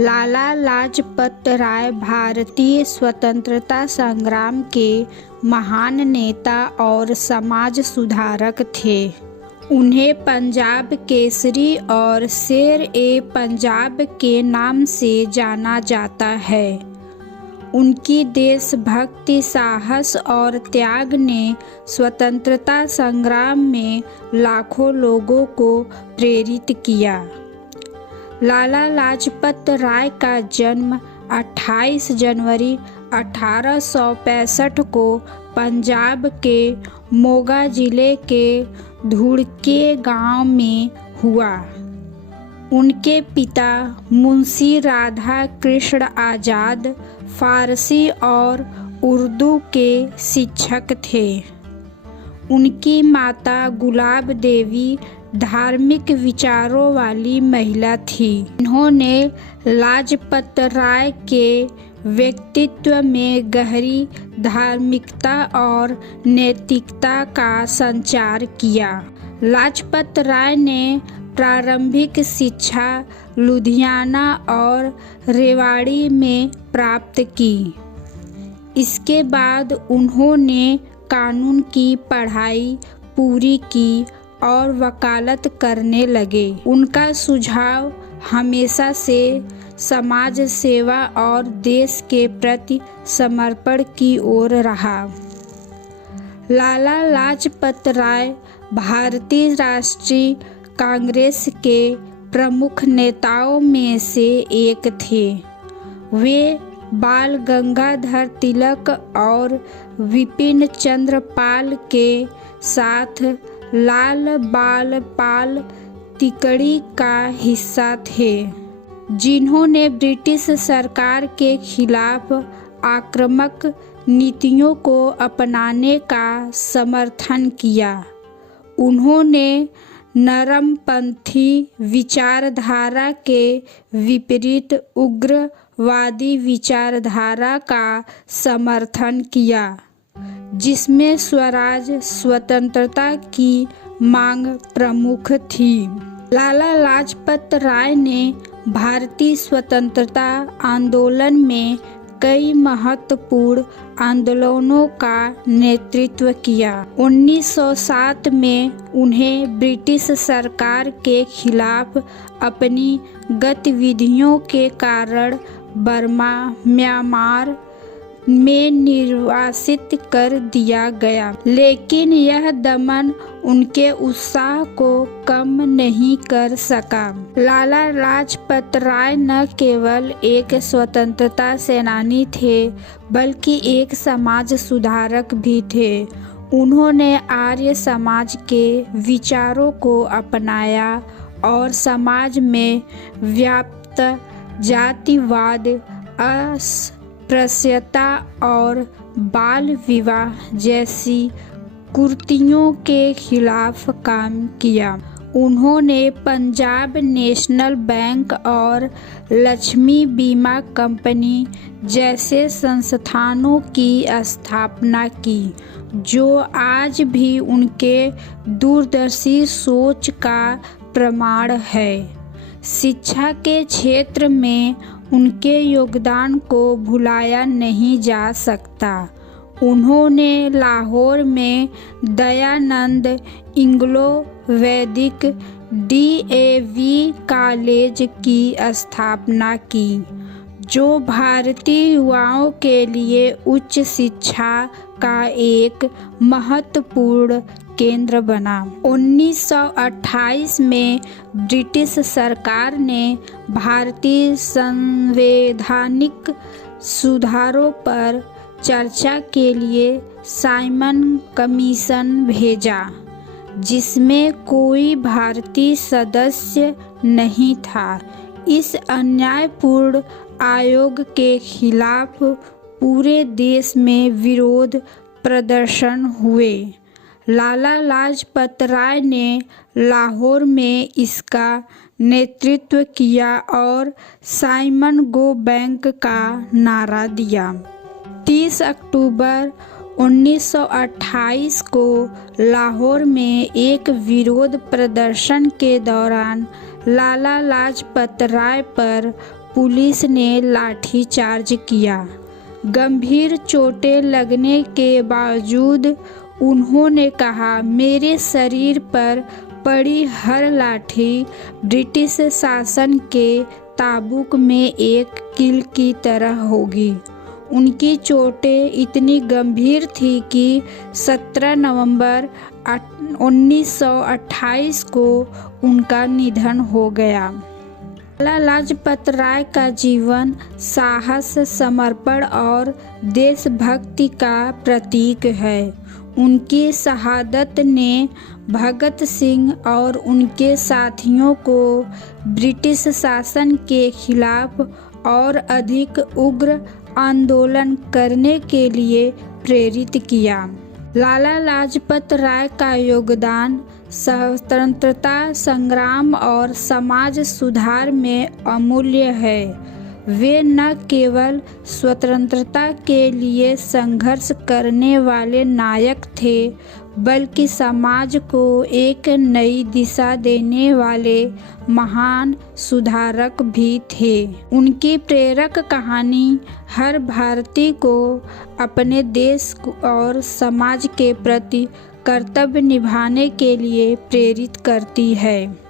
लाला लाजपत राय भारतीय स्वतंत्रता संग्राम के महान नेता और समाज सुधारक थे। उन्हें पंजाब केसरी और शेर-ए-पंजाब के नाम से जाना जाता है। उनकी देशभक्ति, साहस और त्याग ने स्वतंत्रता संग्राम में लाखों लोगों को प्रेरित किया। लाला लाजपत राय का जन्म 28 जनवरी 1865 को पंजाब के मोगा जिले के धुड़के गांव में हुआ। उनके पिता मुंशी राधा कृष्ण आज़ाद फारसी और उर्दू के शिक्षक थे। उनकी माता गुलाब देवी धार्मिक विचारों वाली महिला थी। इन्होंने लाजपत राय के व्यक्तित्व में गहरी धार्मिकता और नैतिकता का संचार किया। लाजपत राय ने प्रारंभिक शिक्षा लुधियाना और रेवाड़ी में प्राप्त की। इसके बाद उन्होंने कानून की पढ़ाई पूरी की और वकालत करने लगे। उनका सुझाव हमेशा से समाज सेवा और देश के प्रति समर्पण की ओर रहा। लाला लाजपत राय भारतीय राष्ट्रीय कांग्रेस के प्रमुख नेताओं में से एक थे। वे बाल गंगाधर तिलक और विपिन चंद्र पाल के साथ लाल बाल पाल तिकड़ी का हिस्सा थे, जिन्होंने ब्रिटिश सरकार के खिलाफ आक्रामक नीतियों को अपनाने का समर्थन किया। उन्होंने नरमपंथी विचारधारा के विपरीत उग्रवादी विचारधारा का समर्थन किया, जिसमें स्वराज स्वतंत्रता की मांग प्रमुख थी। लाला लाजपत राय ने भारतीय स्वतंत्रता आंदोलन में कई महत्वपूर्ण आंदोलनों का नेतृत्व किया। 1907 में उन्हें ब्रिटिश सरकार के खिलाफ अपनी गतिविधियों के कारण बर्मा, म्यांमार में निर्वासित कर दिया गया, लेकिन यह दमन उनके उत्साह को कम नहीं कर सका। लाला लाजपत राय न केवल एक स्वतंत्रता सेनानी थे, बल्कि एक समाज सुधारक भी थे। उन्होंने आर्य समाज के विचारों को अपनाया और समाज में व्याप्त जातिवाद, अस्पृश्यता और बाल विवाह जैसी कुरीतियों के खिलाफ काम किया। उन्होंने पंजाब नेशनल बैंक और लक्ष्मी बीमा कंपनी जैसे संस्थानों की स्थापना की, जो आज भी उनके दूरदर्शी सोच का प्रमाण है। शिक्षा के क्षेत्र में उनके योगदान को भुलाया नहीं जा सकता। उन्होंने लाहौर में दयानंद इंग्लो वैदिक DAV कॉलेज की स्थापना की, जो भारतीय युवाओं के लिए उच्च शिक्षा का एक महत्वपूर्ण केंद्र बना। 1928 में ब्रिटिश सरकार ने भारतीय संवैधानिक सुधारों पर चर्चा के लिए साइमन कमीशन भेजा, जिसमें कोई भारतीय सदस्य नहीं था। इस अन्यायपूर्ण आयोग के खिलाफ पूरे देश में विरोध प्रदर्शन हुए। लाला लाजपत राय ने लाहौर में इसका नेतृत्व किया और साइमन गो बैंक का नारा दिया। 30 अक्टूबर 1928 को लाहौर में एक विरोध प्रदर्शन के दौरान लाला लाजपत राय पर पुलिस ने लाठीचार्ज किया। गंभीर चोटें लगने के बावजूद उन्होंने कहा, मेरे शरीर पर पड़ी हर लाठी ब्रिटिश शासन के ताबूक में एक कील की तरह होगी। उनकी चोटें इतनी गंभीर थी कि 17 नवंबर 1928 को उनका निधन हो गया। लाला लाजपत राय का जीवन साहस, समर्पण और देशभक्ति का प्रतीक है। उनकी शहादत ने भगत सिंह और उनके साथियों को ब्रिटिश शासन के खिलाफ और अधिक उग्र आंदोलन करने के लिए प्रेरित किया। लाला लाजपत राय का योगदान स्वतंत्रता संग्राम और समाज सुधार में अमूल्य है। वे न केवल स्वतंत्रता के लिए संघर्ष करने वाले नायक थे, बल्कि समाज को एक नई दिशा देने वाले महान सुधारक भी थे। उनकी प्रेरक कहानी हर भारतीय को अपने देश और समाज के प्रति कर्तव्य निभाने के लिए प्रेरित करती है।